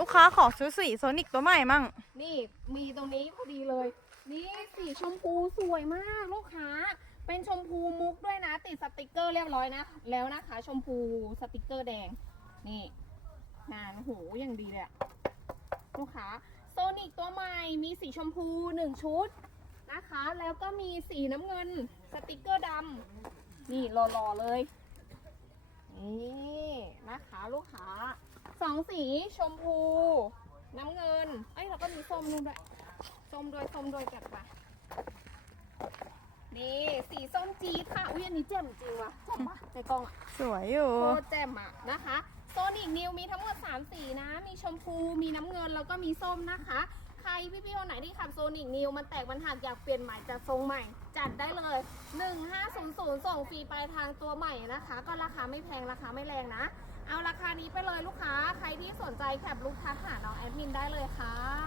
ลูกค้าขอซื้อสีโซนิกตัวใหม่มั่ง นี่มีตรงนี้พอดีเลย นี่สีชมพูสวยมากลูกค้า เป็นชมพูมุกด้วยนะ ติดสติกเกอร์เรียบร้อยนะ แล้วนะคะ ชมพูสติกเกอร์แดง นี่งานโหอย่างดีเลยอะลูกค้าโซนิกตัวใหม่มีสีชมพูหนึ่งชุดนะคะ แล้วก็มีสีน้ำเงินสติกเกอร์ดำนี่หล่อๆเลย นี่นะคะลูกค้าสองสีชมพู น้ำเงิน เอ้ยเราก็มีส้มนู่นด้วยส้มด้วยส้มด้วยจัดไปนี่สีส้มจี๊ดค่ะอุ้ยอันนี้เจ๋มจริงว่ะเจ๋มปะในกล้องอะสวยอยู่โคตรแจ่มอะนะคะโซนิกนิวมีทั้งหมด3สีนะ มีชมพูมีน้ำเงินแล้วก็มีส้มนะคะใครพี่ๆคนไหนที่ขับโซนิกนิวมันแตกมันหักอยากเปลี่ยนใหม่จะทรงใหม่ จัดได้เลย 1500 ส่งฟรีปลายทางตัวใหม่นะคะ ก็ราคาไม่แพงราคาไม่แรงนะ เอาราคานี้ไปเลยลูกค้า ใครที่สนใจแคปลูกค้าหาน้องแอดมินได้เลยค่ะ